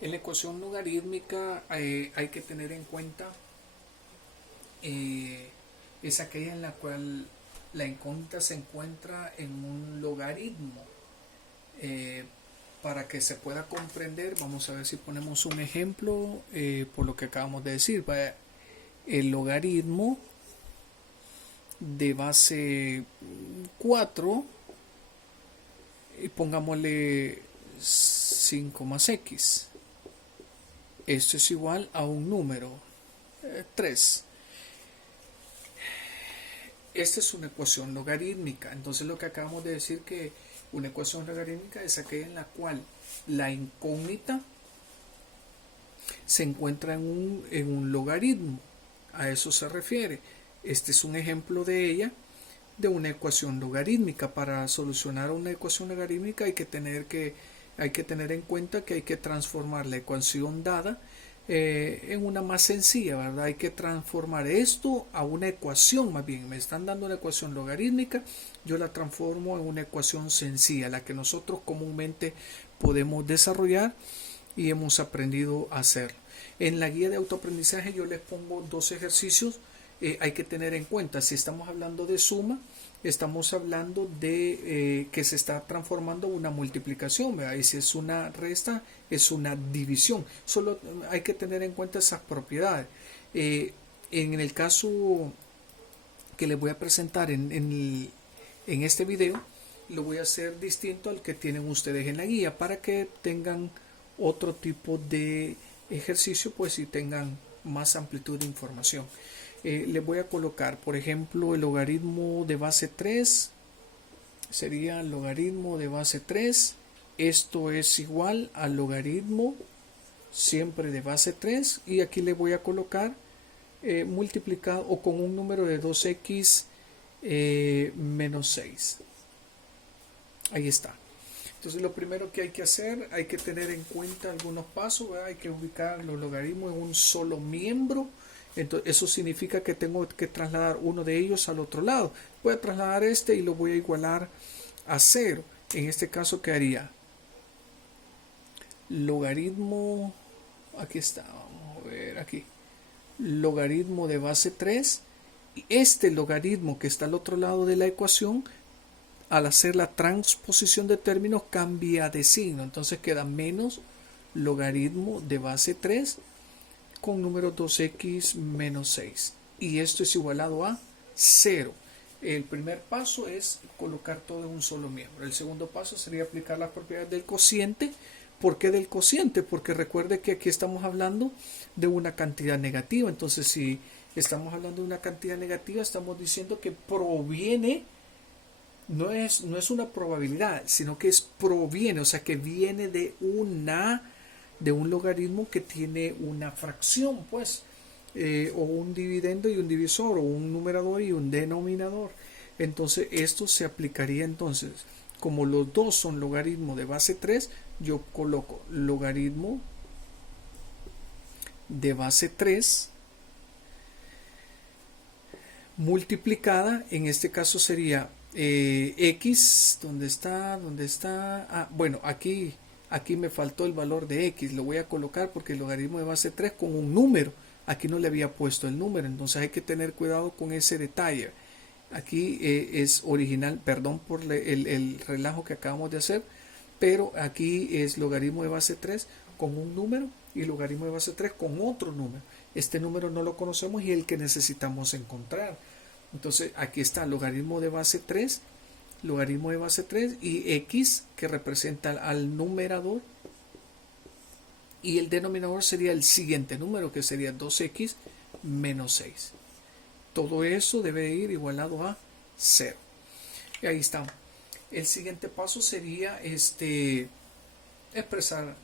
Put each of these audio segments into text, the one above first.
En la ecuación logarítmica hay que tener en cuenta es aquella en la cual la incógnita se encuentra en un logaritmo. Eh, para que se pueda comprender, vamos a ver si ponemos un ejemplo por lo que acabamos de decir. El logaritmo de base 4 y pongámosle 5 más x. Esto es igual a un número 3. Esta es una ecuación logarítmica. Entonces lo que acabamos de decir que una ecuación logarítmica es aquella en la cual la incógnita se encuentra en un logaritmo. A eso se refiere. Este es un ejemplo de ella, de una ecuación logarítmica. Para solucionar una ecuación logarítmica hay que tener en cuenta que hay que transformar la ecuación dada en una más sencilla, ¿verdad? Hay que transformar esto a una ecuación, más bien, me están dando una ecuación logarítmica, yo la transformo en una ecuación sencilla, la que nosotros comúnmente podemos desarrollar y hemos aprendido a hacer. En la guía de autoaprendizaje yo les pongo dos ejercicios. Hay que tener en cuenta, si estamos hablando de suma, estamos hablando de que se está transformando una multiplicación, ¿verdad? Y si es una resta, es una división. Solo hay que tener en cuenta esas propiedades. En el caso que les voy a presentar en este video, lo voy a hacer distinto al que tienen ustedes en la guía para que tengan otro tipo de ejercicio, pues, y tengan más amplitud de información. Le voy a colocar, por ejemplo, el logaritmo de base 3 sería el logaritmo de base 3. Esto es igual al logaritmo siempre de base 3 y aquí le voy a colocar multiplicado o con un número de 2x menos 6. Ahí está. Entonces lo primero que hay que hacer, hay que tener en cuenta algunos pasos, ¿verdad? Hay que ubicar los logaritmos en un solo miembro. Entonces, eso significa que tengo que trasladar uno de ellos al otro lado. Voy a trasladar este y lo voy a igualar a 0. En este caso, ¿qué haría? Logaritmo, aquí está, vamos a ver aquí. Logaritmo de base 3. Y este logaritmo que está al otro lado de la ecuación, al hacer la transposición de términos, cambia de signo. Entonces queda menos logaritmo de base 3 con número 2x menos 6. Y esto es igualado a 0. El primer paso es colocar todo en un solo miembro. El segundo paso sería aplicar las propiedades del cociente. ¿Por qué del cociente? Porque recuerde que aquí estamos hablando de una cantidad negativa. Entonces, si estamos hablando de una cantidad negativa, estamos diciendo que proviene, no es una probabilidad, sino que proviene, o sea, que viene de un logaritmo que tiene una fracción, pues, o un dividendo y un divisor, o un numerador y un denominador. Entonces esto se aplicaría entonces, como los dos son logaritmos de base 3, yo coloco logaritmo de base 3 multiplicada, en este caso sería x, ¿dónde está? Bueno, aquí me faltó el valor de x, lo voy a colocar porque el logaritmo de base 3 con un número, aquí no le había puesto el número, entonces hay que tener cuidado con ese detalle. Aquí es original, perdón por el relajo que acabamos de hacer, pero aquí es logaritmo de base 3 con un número y logaritmo de base 3 con otro número. Este número no lo conocemos y es el que necesitamos encontrar. Entonces aquí está logaritmo de base 3 y x que representa al numerador y el denominador sería el siguiente número que sería 2x menos 6. Todo eso debe ir igualado a 0. Y ahí está. El siguiente paso sería expresar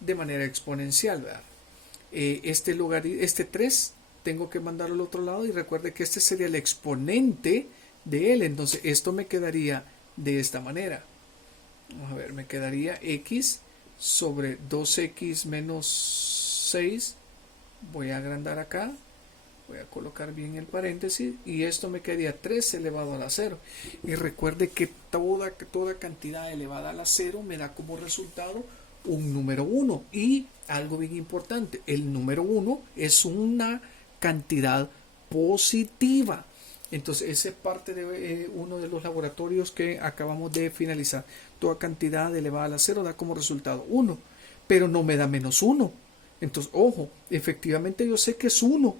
de manera exponencial, ¿verdad? Este 3 tengo que mandarlo al otro lado y recuerde que este sería el exponente de él. Entonces esto me quedaría de esta manera. Vamos a ver, me quedaría x sobre 2x menos 6. Voy a agrandar acá. Voy a colocar bien el paréntesis y esto me quedaría 3 elevado a la 0. Y recuerde que toda cantidad elevada a la 0 me da como resultado un número 1. Y algo bien importante, el número 1 es una cantidad positiva. Entonces, esa es parte de uno de los laboratorios que acabamos de finalizar. Toda cantidad elevada a la 0 da como resultado 1, pero no me da menos 1. Entonces, ojo, efectivamente yo sé que es 1,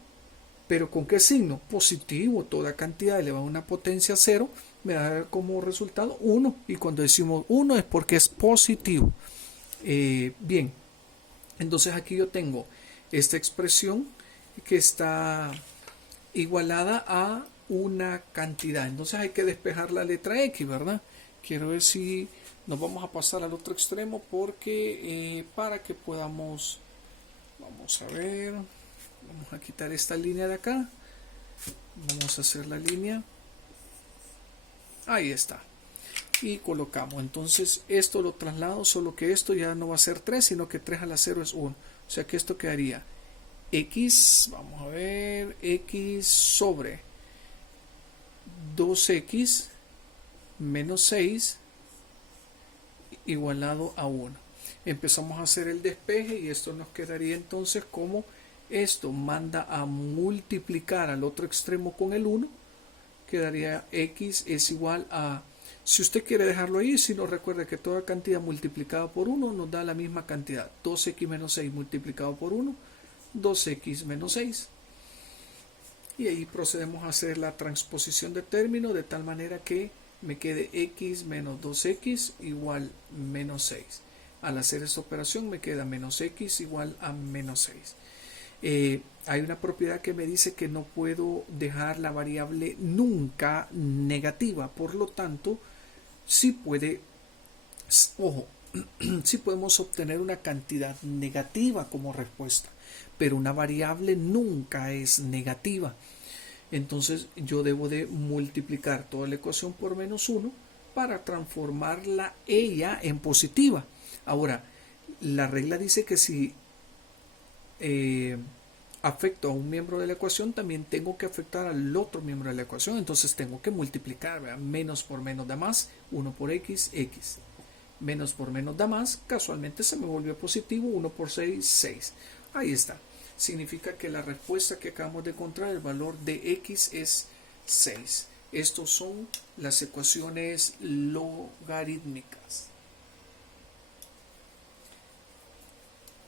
pero ¿con qué signo? Positivo. Toda cantidad elevada a una potencia 0 me da como resultado 1. Y cuando decimos 1 es porque es positivo. Bien, entonces aquí yo tengo esta expresión que está igualada a una cantidad. Entonces hay que despejar la letra X, ¿verdad? Quiero ver si nos vamos a pasar al otro extremo porque para que podamos, vamos a ver, vamos a quitar esta línea de acá, vamos a hacer la línea, ahí está, y colocamos. Entonces esto lo traslado, solo que esto ya no va a ser 3, sino que 3 a la 0 es 1, o sea que esto quedaría X, vamos a ver, X sobre 2X menos 6 igualado a 1. Empezamos a hacer el despeje y esto nos quedaría entonces como esto manda a multiplicar al otro extremo con el 1, quedaría X es igual a, si usted quiere dejarlo ahí, si no, recuerde que toda cantidad multiplicada por 1 nos da la misma cantidad, 2X menos 6 multiplicado por 1, 2X menos 6. Y ahí procedemos a hacer la transposición de término de tal manera que me quede X menos 2X igual menos 6. Al hacer esta operación me queda menos X igual a menos 6. Hay una propiedad que me dice que no puedo dejar la variable nunca negativa, por lo tanto sí puede, ojo, sí podemos obtener una cantidad negativa como respuesta, pero una variable nunca es negativa. Entonces yo debo de multiplicar toda la ecuación por menos 1 para transformarla ella en positiva. Ahora, la regla dice que si afecto a un miembro de la ecuación, también tengo que afectar al otro miembro de la ecuación. Entonces tengo que multiplicar, ¿verdad? Menos por menos da más, 1 por X, X. Menos por menos da más, casualmente se me volvió positivo, 1 por 6, 6. Ahí está. Significa que la respuesta que acabamos de encontrar, el valor de X es 6. Estos son las ecuaciones logarítmicas.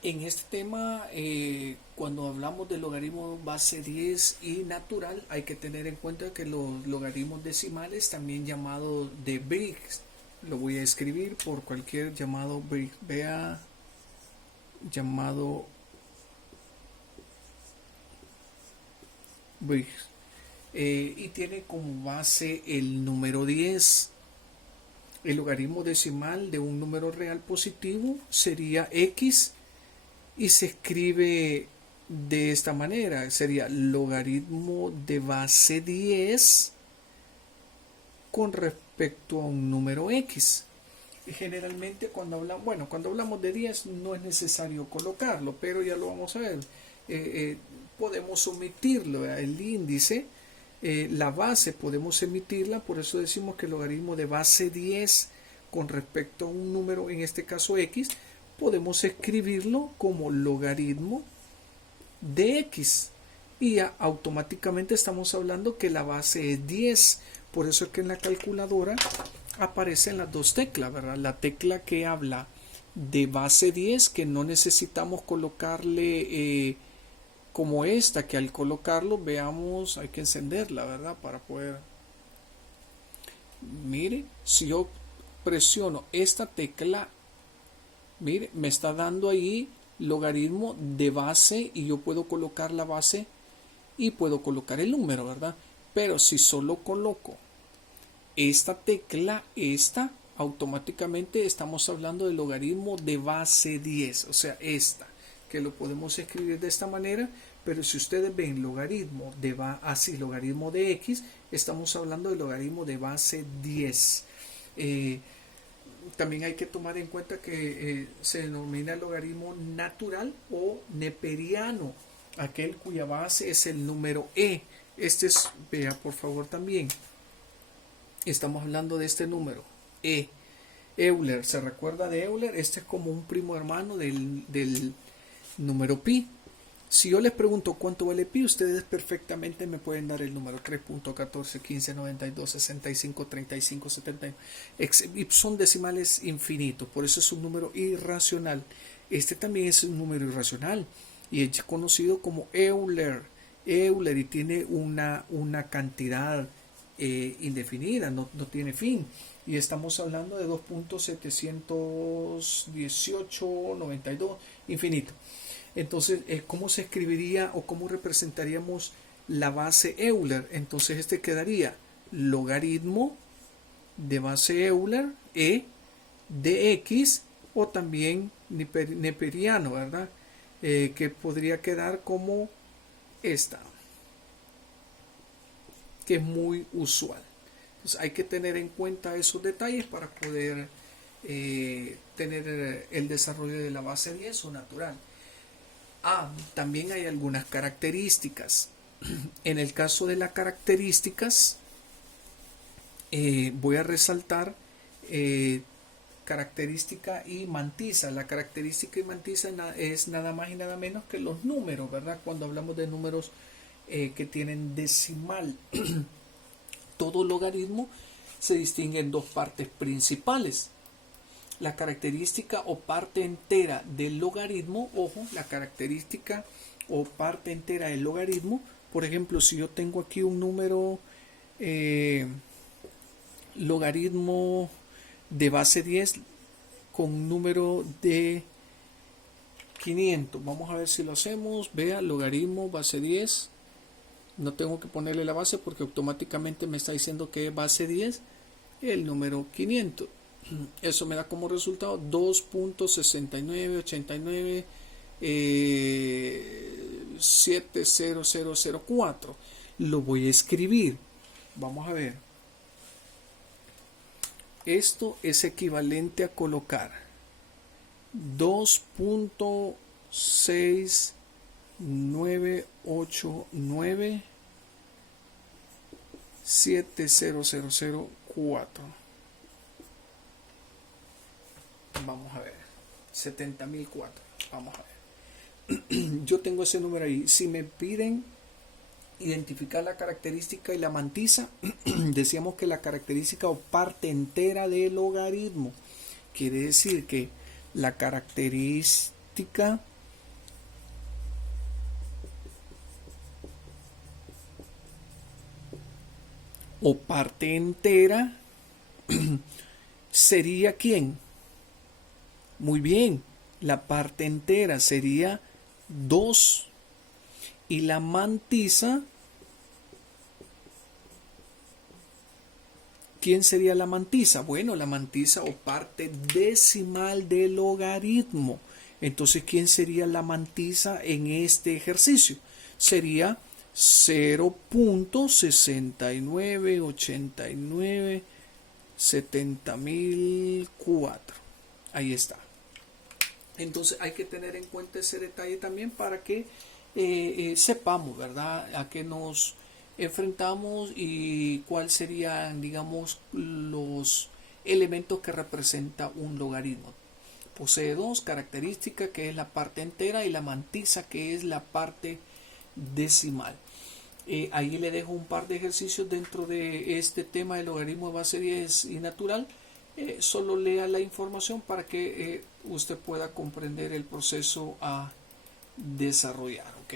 En este tema, cuando hablamos de logaritmo base 10 y natural, hay que tener en cuenta que los logaritmos decimales, también llamados de Briggs, lo voy a escribir por cualquier llamado Briggs. Vea, llamado Briggs. Y tiene como base el número 10. El logaritmo decimal de un número real positivo sería X y se escribe de esta manera, sería logaritmo de base 10 con respecto a un número X. Generalmente cuando hablamos de 10 no es necesario colocarlo, pero ya lo vamos a ver. Podemos omitirlo, el índice, la base podemos emitirla, por eso decimos que el logaritmo de base 10 con respecto a un número, en este caso X, podemos escribirlo como logaritmo de X y ya automáticamente estamos hablando que la base es 10. Por eso es que en la calculadora aparecen las dos teclas, ¿verdad? La tecla que habla de base 10, que no necesitamos colocarle como esta, que al colocarlo, veamos, hay que encenderla, ¿verdad? Para poder, mire, si yo presiono esta tecla, mire, me está dando ahí logaritmo de base y yo puedo colocar la base y puedo colocar el número, ¿verdad? Pero si solo coloco esta tecla, automáticamente estamos hablando del logaritmo de base 10, o sea, esta, que lo podemos escribir de esta manera, pero si ustedes ven logaritmo de logaritmo de X, estamos hablando del logaritmo de base 10. También hay que tomar en cuenta que se denomina logaritmo natural o neperiano, aquel cuya base es el número E. Vea por favor también, estamos hablando de este número E. Euler, ¿se recuerda de Euler? Este es como un primo hermano del número pi. Si yo les pregunto cuánto vale pi, ustedes perfectamente me pueden dar el número 3.141592653570. Y son decimales infinitos, por eso es un número irracional. Este también es un número irracional y es conocido como Euler. Euler y tiene una cantidad indefinida, no tiene fin. Y estamos hablando de 2.71892, infinito. Entonces, ¿cómo se escribiría o cómo representaríamos la base Euler? Entonces, este quedaría logaritmo de base Euler e de x, o también neperiano, ¿verdad? Que podría quedar como esta, que es muy usual. Entonces, hay que tener en cuenta esos detalles para poder tener el desarrollo de la base 10 o natural. También hay algunas características. En el caso de las características, voy a resaltar característica y mantisa. La característica y mantisa es nada más y nada menos que los números, ¿verdad? Cuando hablamos de números que tienen decimal. Todo logaritmo se distingue en dos partes principales. La característica o parte entera del logaritmo, ojo, la característica o parte entera del logaritmo, por ejemplo, si yo tengo aquí un número logaritmo de base 10 con número de 500, vamos a ver si lo hacemos. Vea, logaritmo base 10, no tengo que ponerle la base porque automáticamente me está diciendo que es base 10 el número 500. Eso me da como resultado 2.6989 70004. Lo voy a escribir. Vamos a ver. Esto es equivalente a colocar 2.6989 70004. Vamos a ver, 70.004. Vamos a ver. Yo tengo ese número ahí. Si me piden identificar la característica y la mantisa, decíamos que la característica o parte entera del logaritmo quiere decir que la característica o parte entera sería ¿quién? Muy bien, la parte entera sería 2 y la mantisa, ¿quién sería la mantisa? Bueno, la mantisa o parte decimal del logaritmo. Entonces, ¿quién sería la mantisa en este ejercicio? Sería 0.6989 70.004. Ahí está. Entonces hay que tener en cuenta ese detalle también para que sepamos, ¿verdad?, a qué nos enfrentamos y cuáles serían, digamos, los elementos que representa un logaritmo. Posee dos características, que es la parte entera, y la mantisa, que es la parte decimal. Ahí le dejo un par de ejercicios dentro de este tema del logaritmo de base 10 y natural. Solo lea la información para que usted pueda comprender el proceso a desarrollar, ¿ok?